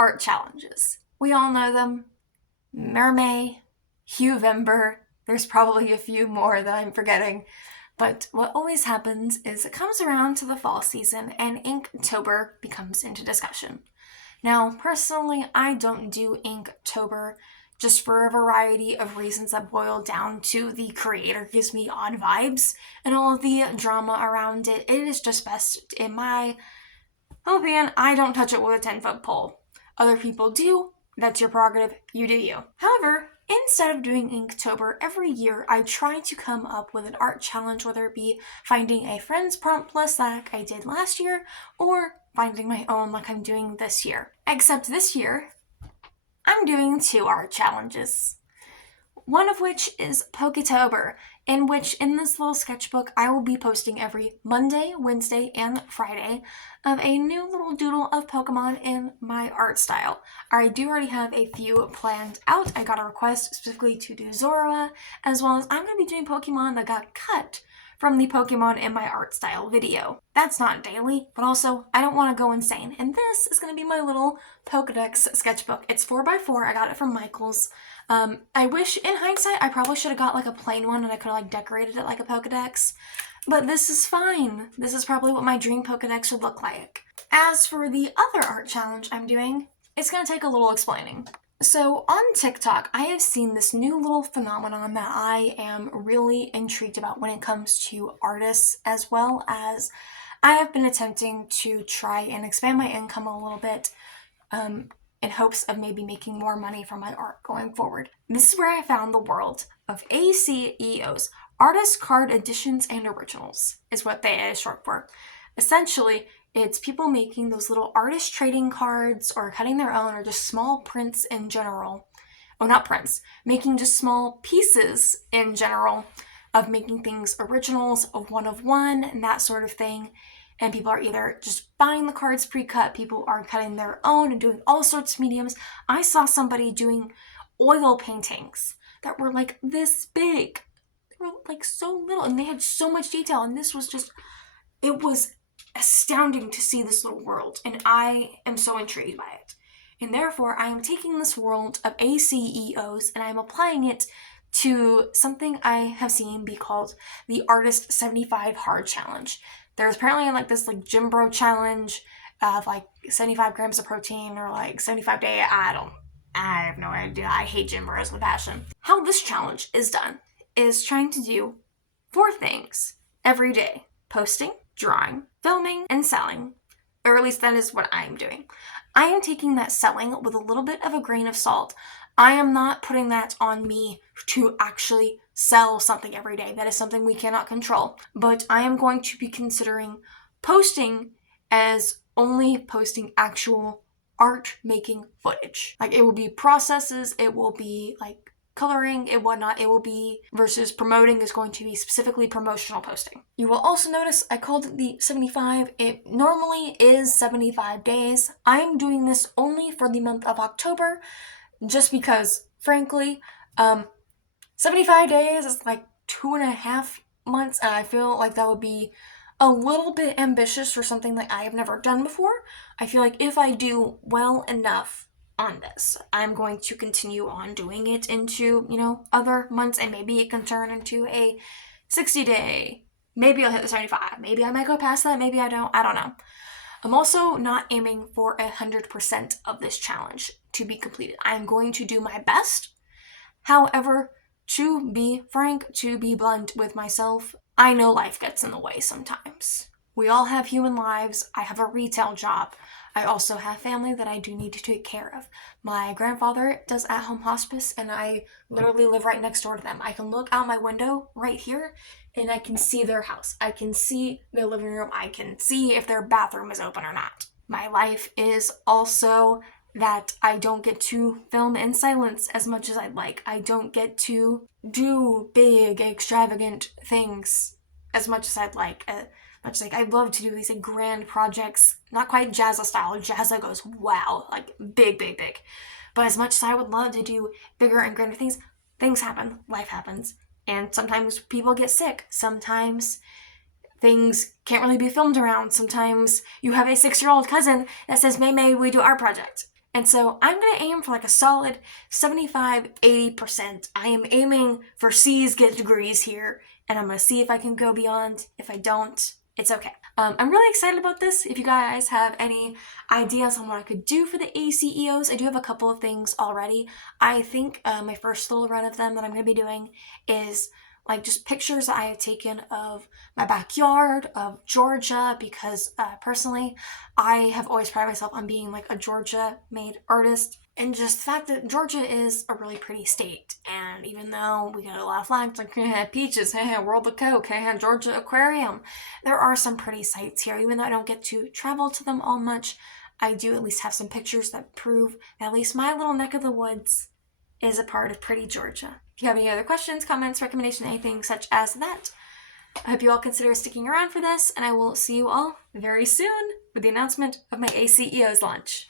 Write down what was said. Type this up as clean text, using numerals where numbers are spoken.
art challenges. We all know them. Mermay, Huevember, there's probably a few more that I'm forgetting. But what always happens is it comes around to the fall season and Inktober becomes into discussion. Now, personally, I don't do Inktober just for a variety of reasons that boil down to the creator gives me odd vibes and all of the drama around it. It is just best, in my opinion, I don't touch it with a 10-foot pole. Other people do. That's your prerogative. You do you. However, instead of doing Inktober, every year I try to come up with an art challenge, whether it be finding a friend's prompt list like I did last year, or finding my own like I'm doing this year. Except this year, I'm doing 2 art challenges. One of which is Poketober, in which in this little sketchbook I will be posting every Monday, Wednesday, and Friday of a new little doodle of Pokemon in my art style. I do already have a few planned out. I got a request specifically to do Zorua, as well as I'm going to be doing Pokemon that got cut from the Pokemon in my art style video. That's not daily, but also I don't want to go insane. And this is going to be my little Pokedex sketchbook. It's 4x4. I got it from Michaels. I wish, in hindsight, I probably should have got like a plain one and I could have like decorated it like a Pokedex. But this is fine. This is probably what my dream Pokedex would look like. As for the other art challenge I'm doing, it's going to take a little explaining. So on TikTok, I have seen this new little phenomenon that I am really intrigued about when it comes to artists, as well as I have been attempting to try and expand my income a little bit in hopes of maybe making more money from my art going forward. This is where I found the world of ACEOs, Artist Card Editions and Originals, is what they is short for. Essentially, it's people making those little artist trading cards or cutting their own or just small prints in general. Oh, not prints. Making just small pieces in general of making things originals, of one, and that sort of thing. And people are either just buying the cards pre-cut, people are cutting their own and doing all sorts of mediums. I saw somebody doing oil paintings that were like this big. They were like so little and they had so much detail, and this was just, it was astounding to see this little world, and I am so intrigued by it. And therefore, I am taking this world of ACEOs and I'm applying it to something I have seen be called the Artist 75 Hard Challenge. There's apparently like this like gym bro challenge of like 75 grams of protein or like 75 day. I have no idea. I hate gym bros with passion. How this challenge is done is trying to do 4 things every day: posting, drawing, filming, and selling. Or at least that is what I am doing. I am taking that selling with a little bit of a grain of salt. I am not putting that on me to actually sell something every day. That is something we cannot control. But I am going to be considering posting as only posting actual art making footage. Like, it will be processes, it will be like coloring and whatnot. It will be, versus promoting is going to be specifically promotional posting. You will also notice I called it the 75. It normally is 75 days. I'm doing this only for the month of October, just because, frankly, 75 days is like 2.5 months, and I feel like that would be a little bit ambitious for something that I have never done before. I feel like if I do well enough on this, I'm going to continue on doing it into, other months, and maybe it can turn into a 60-day. Maybe I'll hit the 75. Maybe I might go past that. Maybe I don't. I don't know. I'm also not aiming for 100% of this challenge to be completed. I am going to do my best. However, to be frank, to be blunt with myself, I know life gets in the way sometimes. We all have human lives. I have a retail job. I also have family that I do need to take care of. My grandfather does at-home hospice, and I literally live right next door to them. I can look out my window right here, and I can see their house. I can see their living room. I can see if their bathroom is open or not. My life is also that I don't get to film in silence as much as I'd like. I don't get to do big, extravagant things as much as I'd like. I'd love to do these like grand projects, not quite Jazza style. Jazza goes, wow, like big, big, big. But as much as I would love to do bigger and grander things, things happen, life happens. And sometimes people get sick. Sometimes things can't really be filmed around. Sometimes you have a 6-year-old cousin that says, may we do our project? And so I'm going to aim for like a solid 75-80%. I am aiming for C's get degrees here, and I'm going to see if I can go beyond. If I don't, it's okay. I'm really excited about this. If you guys have any ideas on what I could do for the ACEOs, I do have a couple of things already. I think my first little run of them that I'm going to be doing is like just pictures I have taken of my backyard, of Georgia, because personally, I have always prided myself on being like a Georgia-made artist. And just the fact that Georgia is a really pretty state. And even though we get a lot of flags like peaches, World of Coke, Georgia Aquarium, there are some pretty sites here. Even though I don't get to travel to them all much, I do at least have some pictures that prove that at least my little neck of the woods is a part of pretty Georgia. If you have any other questions, comments, recommendations, anything such as that, I hope you all consider sticking around for this, and I will see you all very soon with the announcement of my ACEOs launch.